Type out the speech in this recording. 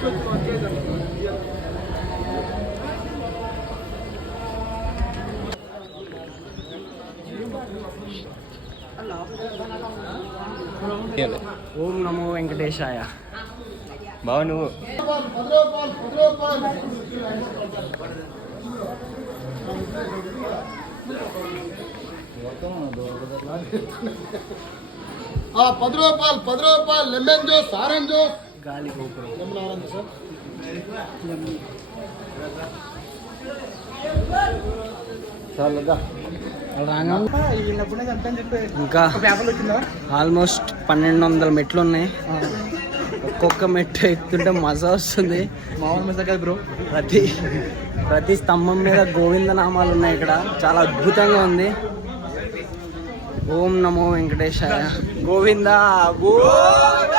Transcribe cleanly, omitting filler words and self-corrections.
ఓం నమో వెంకటేశాయ. బావ నువ్వు ₹10 lemon juice, orange juice, గాలి గోపురం. Lemon orange sir. ఇంకా ఆల్మోస్ట్ 1200 మెట్లు ఉన్నాయి. ఒక్కొక్క మెట్టు ఎక్కుతుంటే మజా వస్తుంది. బ్రో ప్రతి స్తంభం మీద గోవింద నామాలు ఉన్నాయి. ఇక్కడ చాలా అద్భుతంగా ఉంది. ఓం నమో వెంకటేశాయ. గోవింద గోవింద.